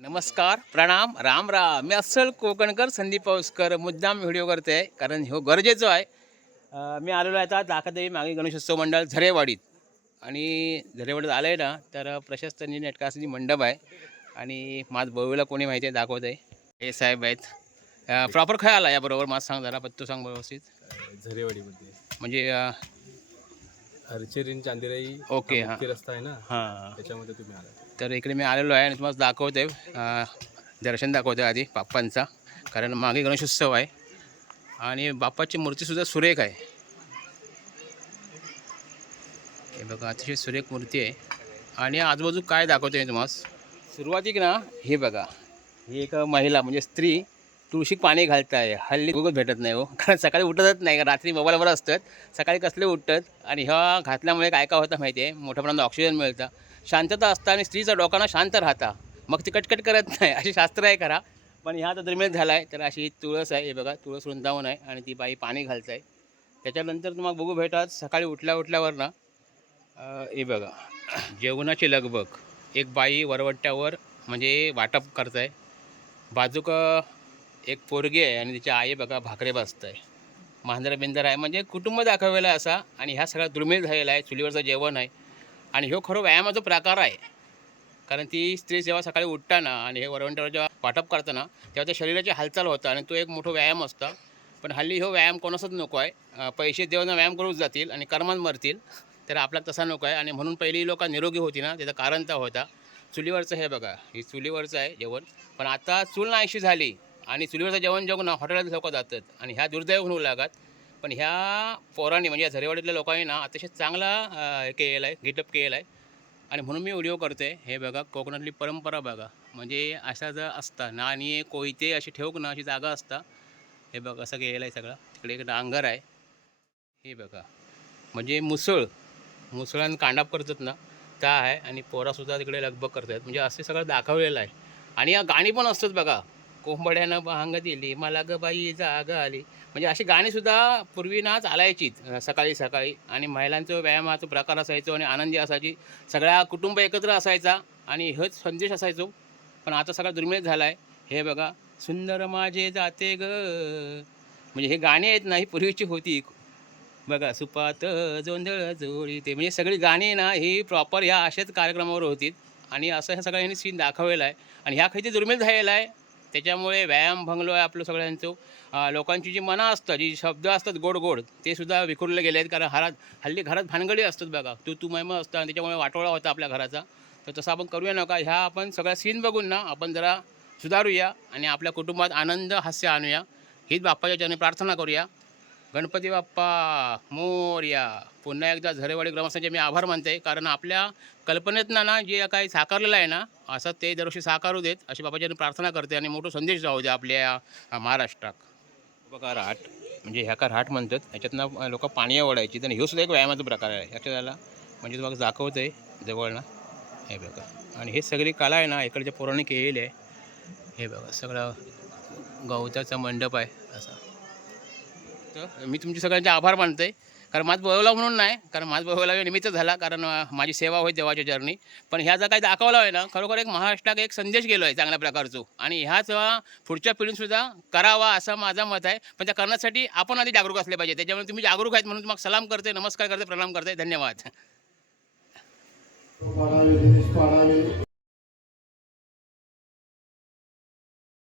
नमस्कार, प्रणाम, राम राम. मी अस्सल कोकणकर संदीप पाऊसकर मुद्दाम व्हिडिओ करते आहे कारण हो गरजेचं आहे. मी आलेलो आहे आता दाखादेवी मागे गणेशोत्सव मंडळ झरेवाडीत. आणि झरेवाडीत आलं आहे ना तर प्रशस्त नेटकासनी मंडप आहे. आणि माझं बळूला कोणी माहिती आहे दाखवत आहे हे साहेब आहेत. प्रॉपर काय आला याबरोबर माझं सांग जरा पत्तो सांग व्यवस्थित. झरेवाडीमध्ये म्हणजे हरचेरीन चांदिराई ओके हां रस्ता आहे ना, हां. त्याच्यामध्ये तुम्ही आला. तर इकडे मी आलेलो आहे आणि तुम्हाला दाखवते दर्शन दाखवते आधी बाप्पांचा, कारण मागे गणेशोत्सव आहे आणि बाप्पाची मूर्तीसुद्धा सुरेख आहे. हे बघा अतिशय सुरेख मूर्ती आहे. आणि आजूबाजू काय दाखवते मी तुम्हाला. सुरुवातीक ना हे बघा, ही एक महिला म्हणजे स्त्री तुळशीत पाणी घालत आहे. हल्ली बघत भेटत नाही हो, कारण सकाळी उठतच नाही, रात्री मोबाईलवर असतात, सकाळी कसले उठतात. आणि ह्या घातल्यामुळे काय काय होतं माहिती आहे, मोठ्या प्रमाणात ऑक्सिजन मिळतं, शांतता असतं आणि स्त्रीचा डोकाना शांत राहता, मग ती कटकट करत नाही अशी शास्त्र आहे खरा. पण ह्या आता दुर्मिळ झाला आहे. तर अशी तुळस आहे, हे बघा तुळस वृंदावन आहे आणि ती बाई पाणी घालत आहे. त्याच्यानंतर तुम्हाला बघू भेटत सकाळी उठल्यावर ना हे बघा जेवणाची लगबग. एक बाई वरवट्ट्यावर म्हणजे वाटप करत आहे. बाजूक एक पोरगी आहे आणि तिची आई बघा भाकरे भाजत आहे. मांजरा बिंदर आहे, म्हणजे कुटुंब दाखवलेला आहे असा. आणि ह्या सगळ्या दुर्मिळ झालेला आहे. चुलीवरचं जेवण आहे आणि ह्यो खरं व्यायामाचा प्रकार आहे. कारण ती स्त्री जेव्हा सकाळी उठताना आणि हे वरवंट्यावर जेव्हा वाटप करताना तेव्हा त्या शरीराची हालचाल होतं आणि तो एक मोठा व्यायाम असतो. पण हल्ली हो व्यायाम कोणाचाच नको आहे. पैसे देऊन व्यायाम करूच जातील आणि कर्मात मरतील. तर आपला तसा नको आहे. आणि म्हणून पहिली लोक निरोगी होती ना, त्याचं कारण तर होता चुलीवरचं. हे बघा ही चुलीवरचं आहे जेवण. पण आता चूल नाहीशी झाली आणि चुलीवरचं जेवण जेवण हॉटेलात लोक जातात आणि ह्या दुर्दैव होऊ लागत. पण ह्या पोरांनी म्हणजे या झरेवाडीतल्या लोकांनी ना अतिशय चांगला हे केलेला आहे, गेटअप केलेला आहे. आणि म्हणून मी व्हिडिओ करते. हे बघा कोकणातली परंपरा बघा, म्हणजे अशा जर असता ना आणि कोयते अशी ठेवूक ना अशी जागा असता. हे बघा असं केलेलं आहे सगळं. तिकडे एक डांगर आहे. हे बघा म्हणजे मुसळानं कांडाप करतात ना त्या आहे. आणि पोरासुद्धा तिकडे लगबग करतात, म्हणजे असं सगळं दाखवलेलं आहे. आणि या गाणी पण असतात बघा, कोंबड्यानं भांग दिली मला ग बाई जाग आली, म्हणजे अशी गाणीसुद्धा पूर्वी ना चालायचीच सकाळी सकाळी. आणि महिलांचं व्यायामाचा प्रकार असायचो आणि आनंदी असायची, सगळ्या कुटुंब एकत्र असायचा आणि हेच संदेश असायचो. पण आता सगळा दुर्मिळ झाला आहे. हे बघा सुंदर माझे जाते ग, म्हणजे हे गाणी आहेत ना ही पूर्वीची होती बघा. सुपात जोंधळ जोडी ते, म्हणजे सगळी गाणी ना ही प्रॉपर ह्या अशाच कार्यक्रमावर होती. आणि असं ह्या सगळ्यांनी सीन दाखवलेला आहे. आणि ह्या काही दुर्मिळ झालेला आहे. त्याच्यामुळे व्यायाम भंगलो आहे आपलं सगळ्यांचं. लोकांची जी मनं असतात, जी शब्द असतात गोड गोड, ते सुद्धा विखुरले गेले आहेत. कारण हल्ली घरात भानगडी असतात बघा, तू मैम असतं आणि त्याच्यामुळे वाटोळा होता आपल्या घराचा. तर तसं आपण करूया नका. ह्या आपण सगळ्या सीन बघून ना आपण जरा सुधारूया आणि आपल्या कुटुंबात आनंद हास्य आणूया. हीच बाप्पाच्या चरणी प्रार्थना करूया. गणपती बाप्पा मोरया. पुन्हा एकदा झरेवाडी ग्रामस्थांचे मी आभार मानते, कारण आपल्या कल्पनेतनं ना जे काही साकारलेलं आहे ना असं ते दरवर्षी साकारू देत अशी बाबाच्याने प्रार्थना करते. आणि मोठा संदेश जाऊ दे आपल्या महाराष्ट्रात. बघा राट, म्हणजे ह्या का राट म्हणतात, ह्याच्यातनं लोक पाणी ओढायची. तर ह्यो सुद्धा एक व्यायामाचा प्रकार आहे ह्याच्या त्याला, म्हणजे तुम्हाला दाखवतं आहे जवळ ना. हे बघा, आणि हे सगळी कला आहे ना इकडच्या पोरांनी केलेली आहे. हे बघा सगळं गवताचा मंडप आहे असा. तर मी तुमचे सगळ्यांचे आभार मानते, कारण माझं बोलवला म्हणून नाही, कारण माझं बोलवला निमित्त झाला, कारण माझी सेवा होय देवाच्या चरणी. पण ह्या जर काही दाखवलं आहे ना खरोखर एक महाराष्ट्रात एक संदेश गेलो आहे चांगल्या प्रकारचा. आणि ह्याच पुढच्या पिढीसुद्धा करावा असं माझं मत आहे. पण त्या करण्यासाठी आपण आधी जागरूक असले पाहिजे. त्याच्यामुळे तुम्ही जागरूक आहेत म्हणून तुम्हाला सलाम करते, नमस्कार करते, प्रणाम करते. धन्यवाद.